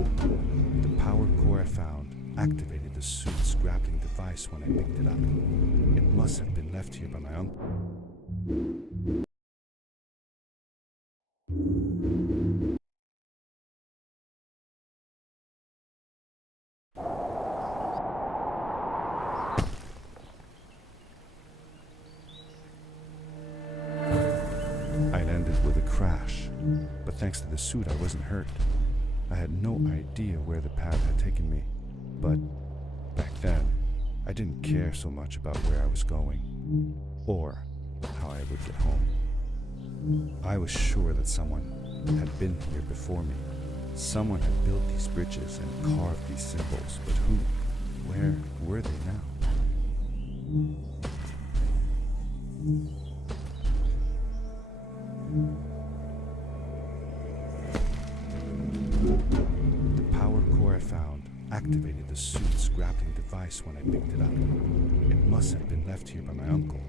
The power core I found activated the suit's grappling device when I picked it up. It must have been left here by my uncle. I landed with a crash, but thanks to the suit I wasn't hurt. I had no idea where the path had taken me, but back then, I didn't care so much about where I was going, or how I would get home. I was sure that someone had been here before me. Someone had built these bridges and carved these symbols, but who? Where were they now? The power core I found activated the suit's grappling device when I picked it up. It must have been left here by my uncle.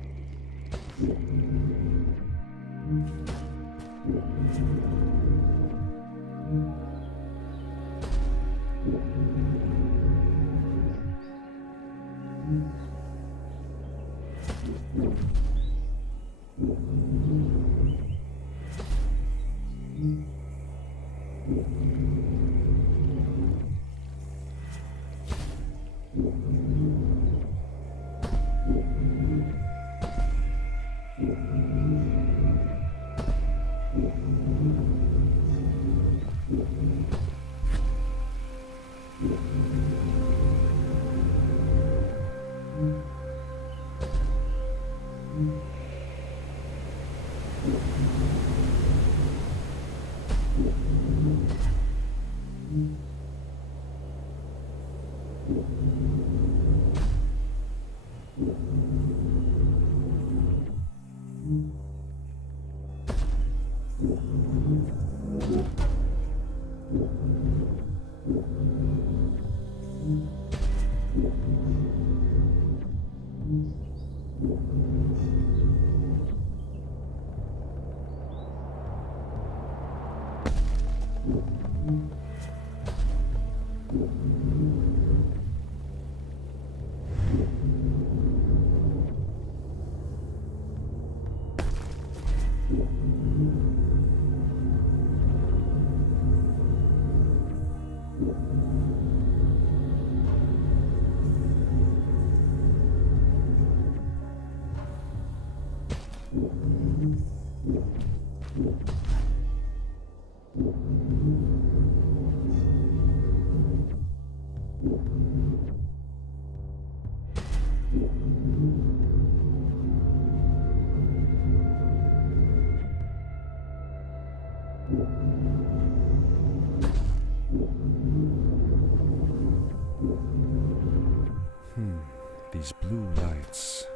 These blue lights,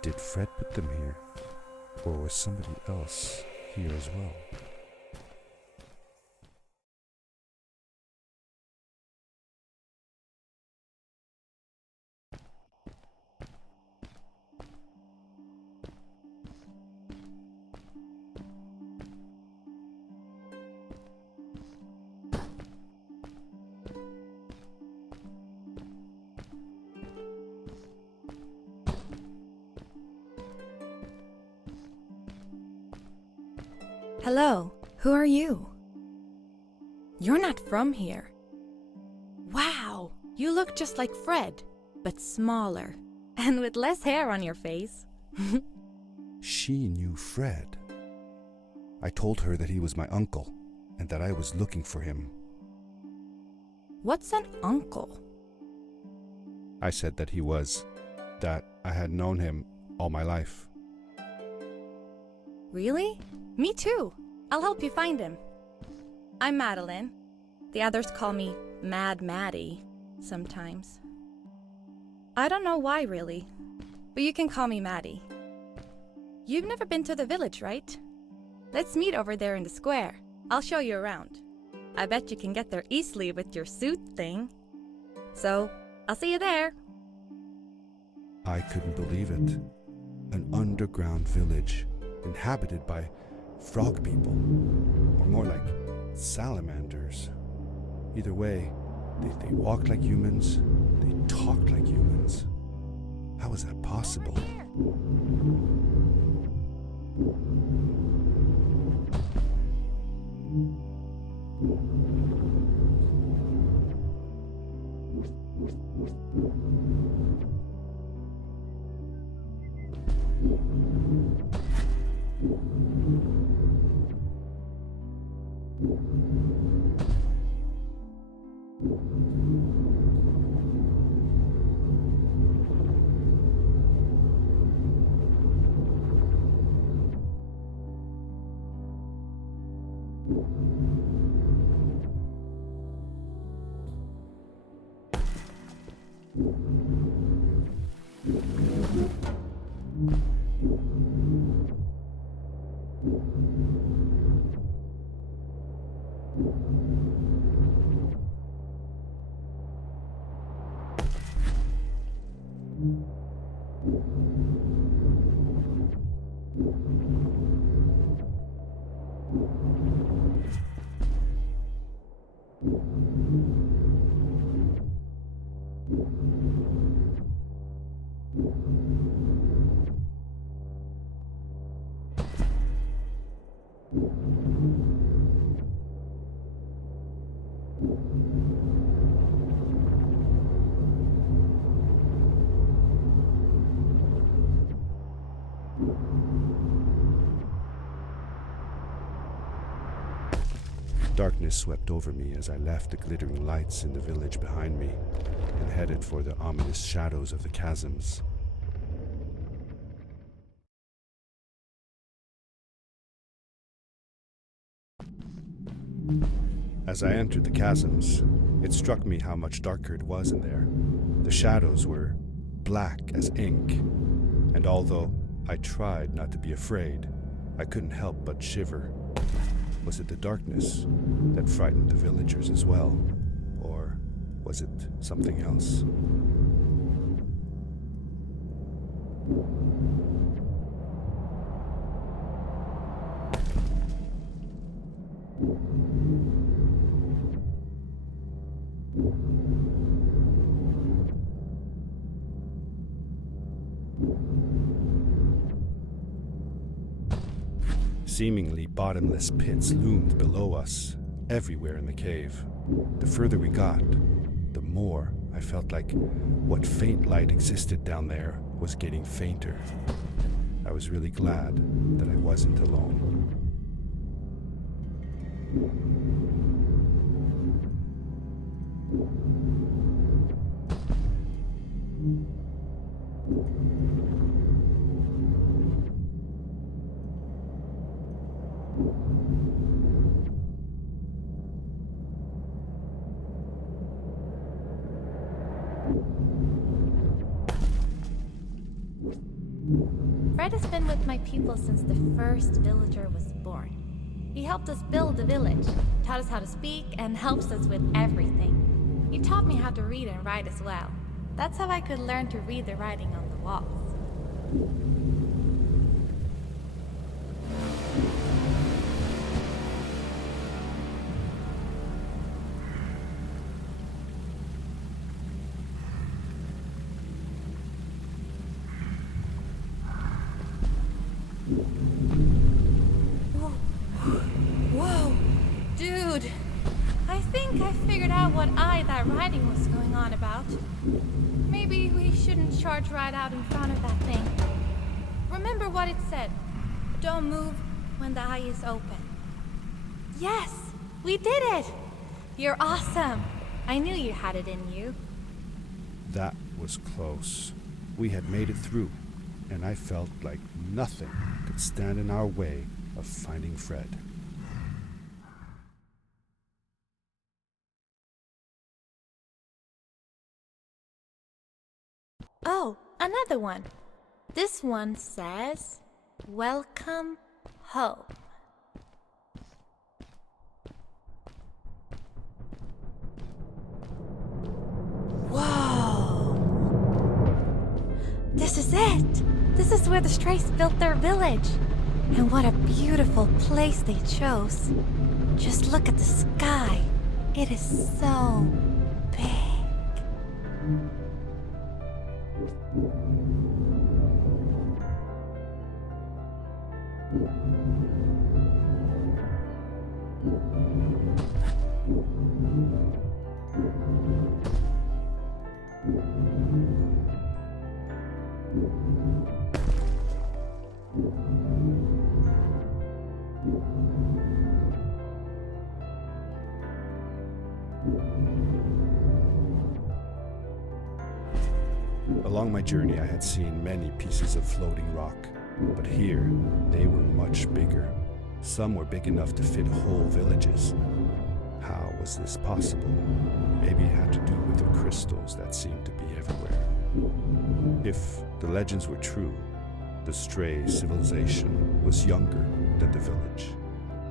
did Fred put them here? Or was somebody else here as well? Hello, who are you? You're not from here. Wow, you look just like Fred, but smaller, and with less hair on your face. She knew Fred. I told her that he was my uncle, and that I was looking for him. What's an uncle? I said that he was, that I had known him all my life. Really? Me too. I'll help you find him. I'm Madeline. The others call me Mad Maddie sometimes. I don't know why really, but you can call me Maddie. You've never been to the village, right? Let's meet over there in the square. I'll show you around. I bet you can get there easily with your suit thing. So, I'll see you there. I couldn't believe it. An underground village inhabited by frog people, or more like salamanders. Either way, they walked like humans, they talked like humans. How is that possible? Darkness swept over me as I left the glittering lights in the village behind me and headed for the ominous shadows of the chasms. As I entered the chasms, it struck me how much darker it was in there. The shadows were black as ink, and although I tried not to be afraid, I couldn't help but shiver. Was it the darkness that frightened the villagers as well? Or was it something else? Seemingly bottomless pits loomed below us, everywhere in the cave. The further we got, the more I felt like what faint light existed down there was getting fainter. I was really glad that I wasn't alone. Fred has been with my people since the first villager was born. He helped us build the village, taught us how to speak, and helps us with everything. He taught me how to read and write as well. That's how I could learn to read the writing on the walls. Whoa, dude. I think I figured out what that writing was going on about. Maybe we shouldn't charge right out in front of that thing. Remember what it said. Don't move when the eye is open. Yes, we did it! You're awesome. I knew you had it in you. That was close. We had made it through, and I felt like nothing could stand in our way of finding Fred. Oh, another one. This one says, "Welcome home." Whoa! This is it! This is where the Strays built their village. And what a beautiful place they chose. Just look at the sky. It is so big. Along my journey, I had seen many pieces of floating rock, but here they were much bigger. Some were big enough to fit whole villages. How was this possible? Maybe it had to do with the crystals that seemed to be everywhere. If the legends were true, the stray civilization was younger than the village.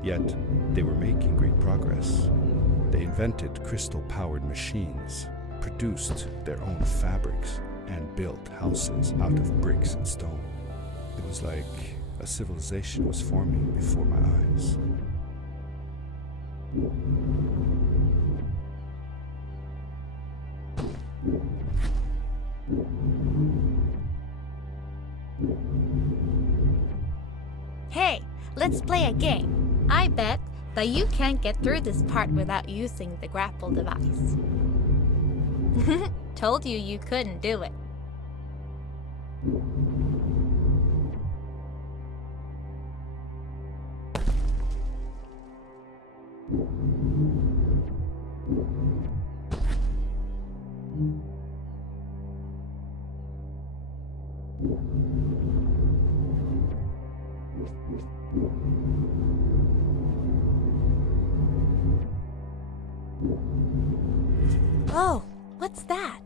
Yet, they were making great progress. They invented crystal-powered machines, produced their own fabrics, and built houses out of bricks and stone. It was like a civilization was forming before my eyes. Hey, let's play a game. I bet that you can't get through this part without using the grapple device. Told you you couldn't do it. Oh, what's that?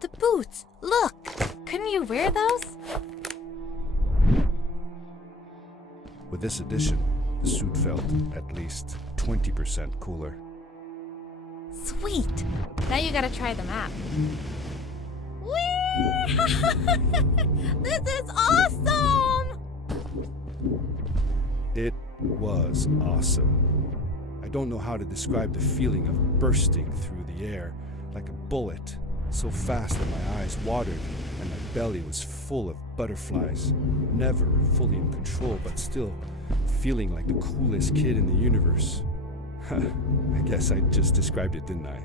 The boots! Look! Couldn't you wear those? With this addition, the suit felt at least 20% cooler. Sweet! Now you gotta try them out. Whee! This is awesome! It was awesome. I don't know how to describe the feeling of bursting through the air like a bullet, so fast that my eyes watered and my belly was full of butterflies, never fully in control, but still feeling like the coolest kid in the universe. I guess I just described it, didn't I?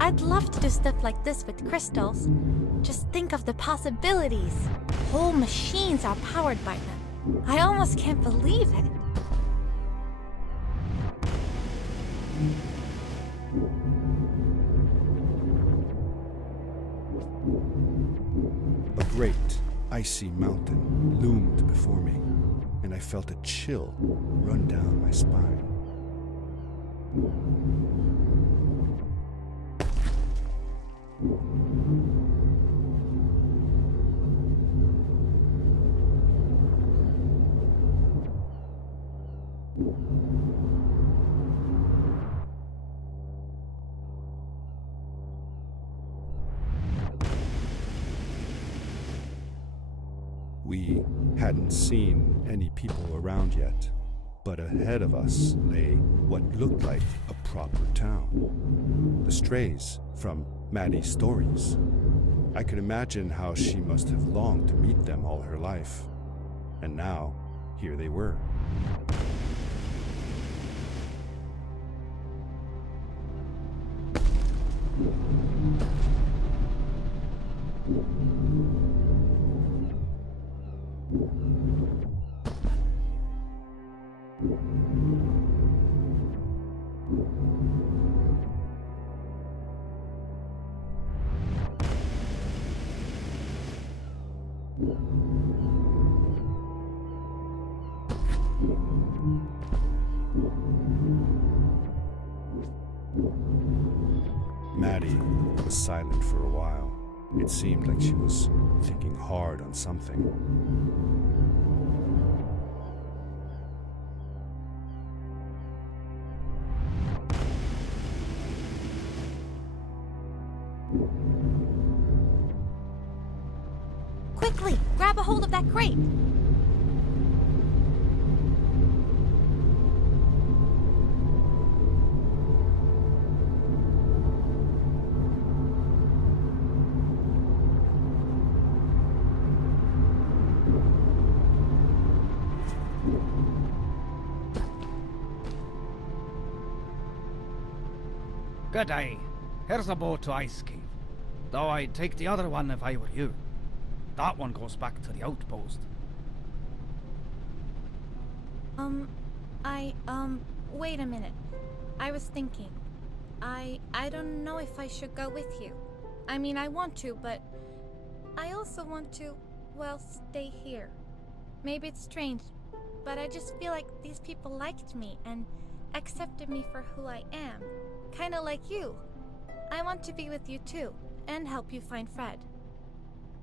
I'd love to do stuff like this with crystals. Just think of the possibilities. Whole machines are powered by them. I almost can't believe it. A great, icy mountain loomed before me, and I felt a chill run down my spine. We hadn't seen any people around yet, but ahead of us lay what looked like a proper town. The strays from Maddie's stories. I could imagine how she must have longed to meet them all her life. And now, here they were. Maddie was silent for a while. It seemed like she was thinking hard on something. Quickly, grab a hold of that crate. Good day. Here's a boat to Ice Cave. Though I'd take the other one if I were you. That one goes back to the outpost. Wait a minute. I was thinking. I don't know if I should go with you. I mean, I want to, but I also want to, well, stay here. Maybe it's strange, but I just feel like these people liked me and accepted me for who I am. Kinda like you. I want to be with you too, and help you find Fred.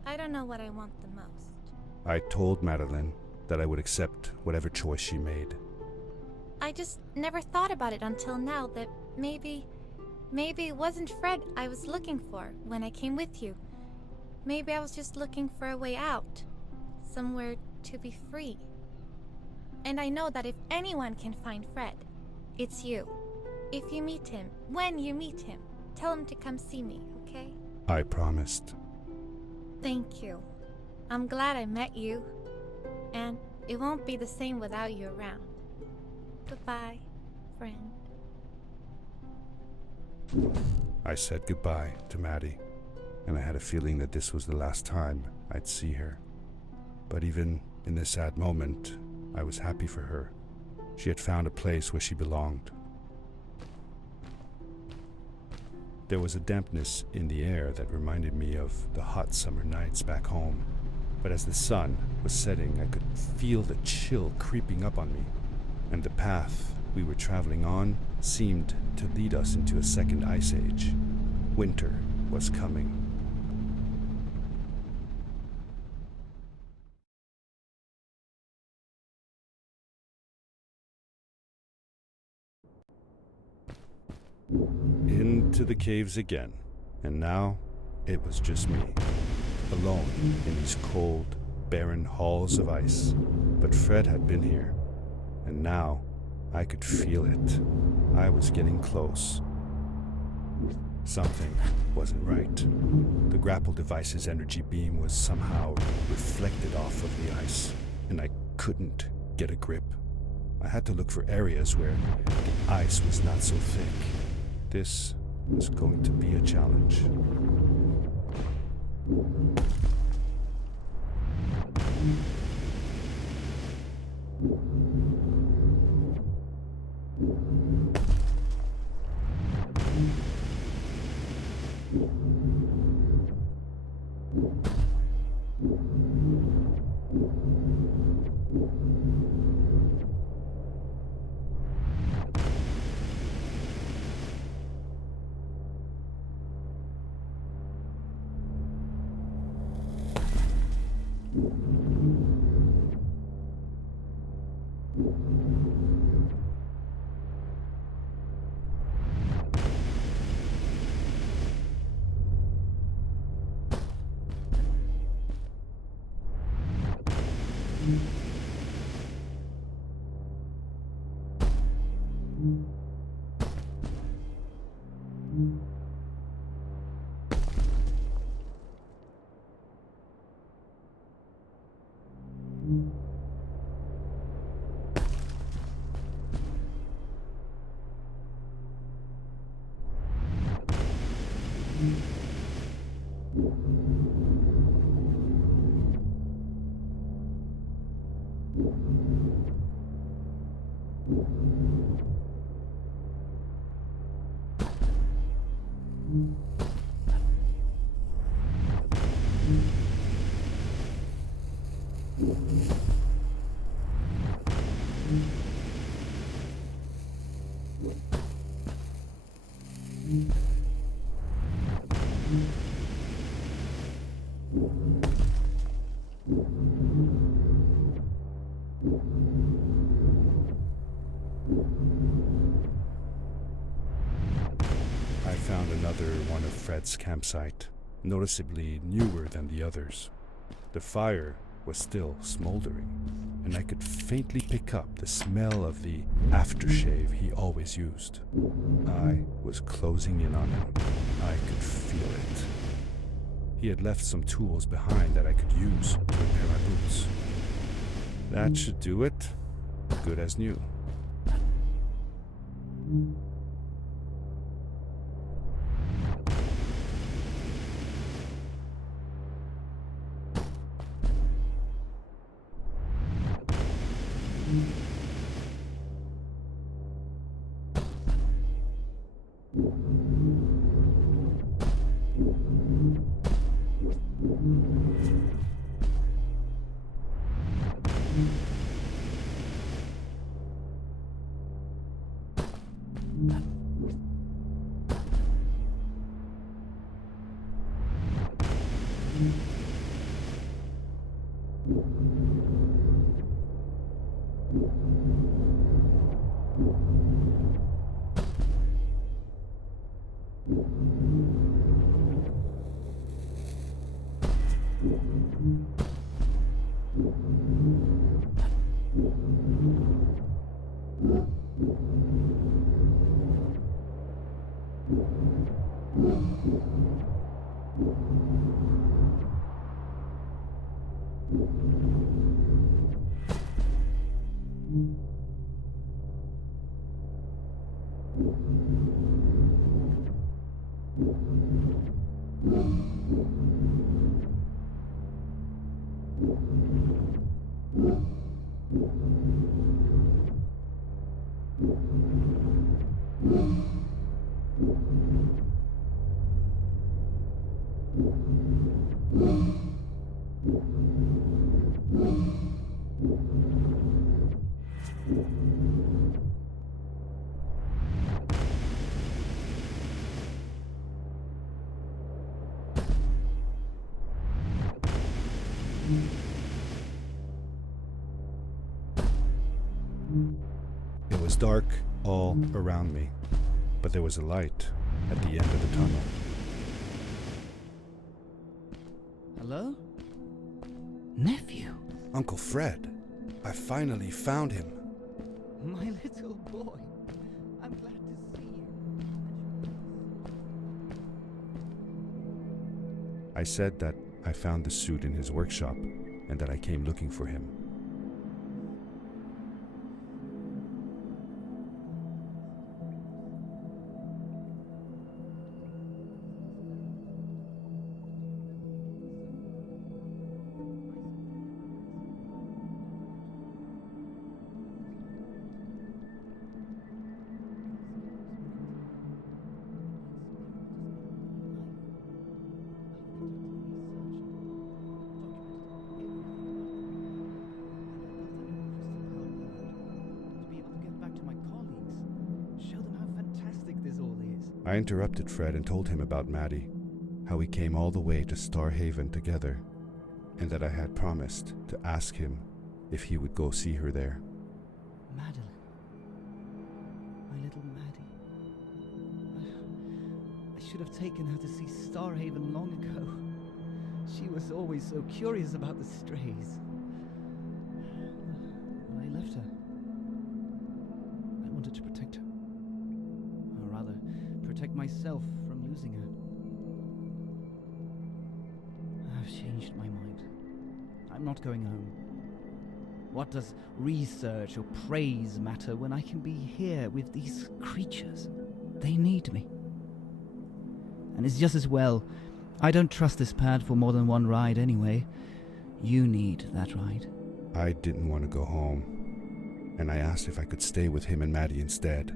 I don't know what I want the most. I told Madeline that I would accept whatever choice she made. I just never thought about it until now that maybe it wasn't Fred I was looking for when I came with you. Maybe I was just looking for a way out. Somewhere to be free. And I know that if anyone can find Fred, it's you. If you meet him, when you meet him, tell him to come see me, okay? I promised. Thank you. I'm glad I met you. And it won't be the same without you around. Goodbye, friend. I said goodbye to Maddie, and I had a feeling that this was the last time I'd see her. But even in this sad moment, I was happy for her. She had found a place where she belonged. There was a dampness in the air that reminded me of the hot summer nights back home. But as the sun was setting, I could feel the chill creeping up on me. And the path we were traveling on seemed to lead us into a second ice age. Winter was coming. Into the caves again, and now it was just me, alone in these cold, barren halls of ice. But Fred had been here, and now I could feel it. I was getting close. Something wasn't right. The grapple device's energy beam was somehow reflected off of the ice, and I couldn't get a grip. I had to look for areas where the ice was not so thick. This was going to be a challenge. I found another one of Fred's campsite, noticeably newer than the others. The fire was still smoldering, and I could faintly pick up the smell of the aftershave he always used. I was closing in on him. I could feel it. He had left some tools behind that I could use to repair my boots. That should do it. Good as new. It was dark all around me, but there was a light at the end of the tunnel. Hello? Nephew? Uncle Fred, I finally found him. My little boy. I'm glad to see you. I said that I found the suit in his workshop and that I came looking for him. I interrupted Fred and told him about Maddie, how we came all the way to Starhaven together, and that I had promised to ask him if he would go see her there. Madeline. My little Maddie. I should have taken her to see Starhaven long ago. She was always so curious about the strays. When I left her, I wanted to protect her. Or rather, protect myself from losing her. I've changed my mind. I'm not going home. What does research or praise matter when I can be here with these creatures? They need me. And it's just as well. I don't trust this pad for more than one ride anyway. You need that ride. I didn't want to go home, and I asked if I could stay with him and Maddie instead.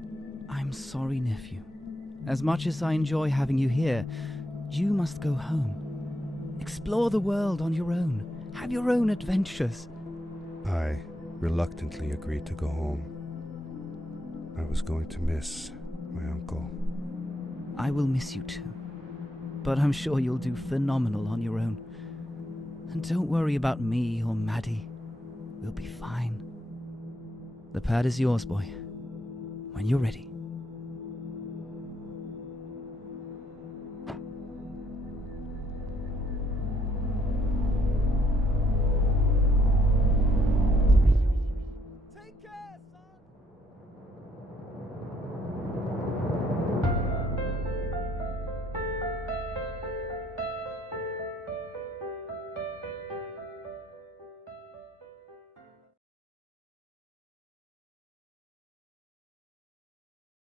I'm sorry, nephew. As much as I enjoy having you here, you must go home. Explore the world on your own. Have your own adventures. I reluctantly agreed to go home. I was going to miss my uncle. I will miss you too. But I'm sure you'll do phenomenal on your own. And don't worry about me or Maddie. We'll be fine. The pad is yours, boy. When you're ready.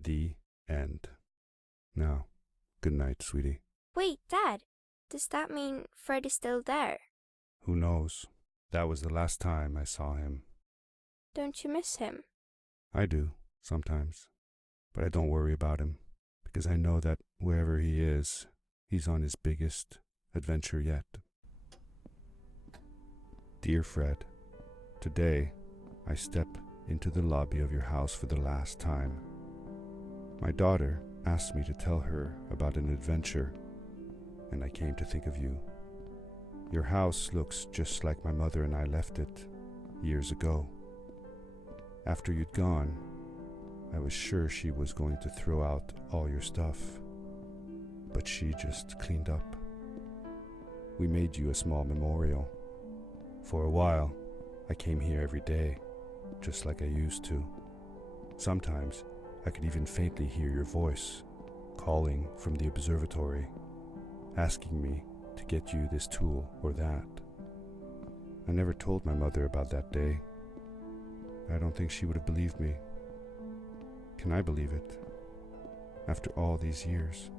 The end. Now, good night, sweetie. Wait, Dad. Does that mean Fred is still there? Who knows? That was the last time I saw him. Don't you miss him? I do, sometimes. But I don't worry about him, because I know that wherever he is, he's on his biggest adventure yet. Dear Fred, today I step into the lobby of your house for the last time. My daughter asked me to tell her about an adventure, and I came to think of you. Your house looks just like my mother and I left it years ago. After you'd gone, I was sure she was going to throw out all your stuff, but she just cleaned up. We made you a small memorial. For a while, I came here every day, just like I used to. Sometimes, I could even faintly hear your voice, calling from the observatory, asking me to get you this tool or that. I never told my mother about that day. I don't think she would have believed me. Can I believe it? After all these years?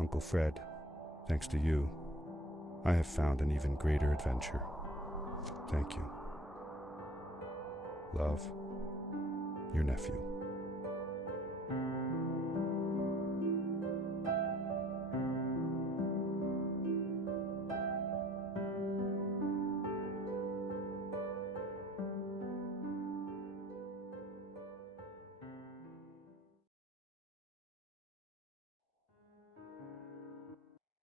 Uncle Fred, thanks to you, I have found an even greater adventure. Thank you. Love, your nephew.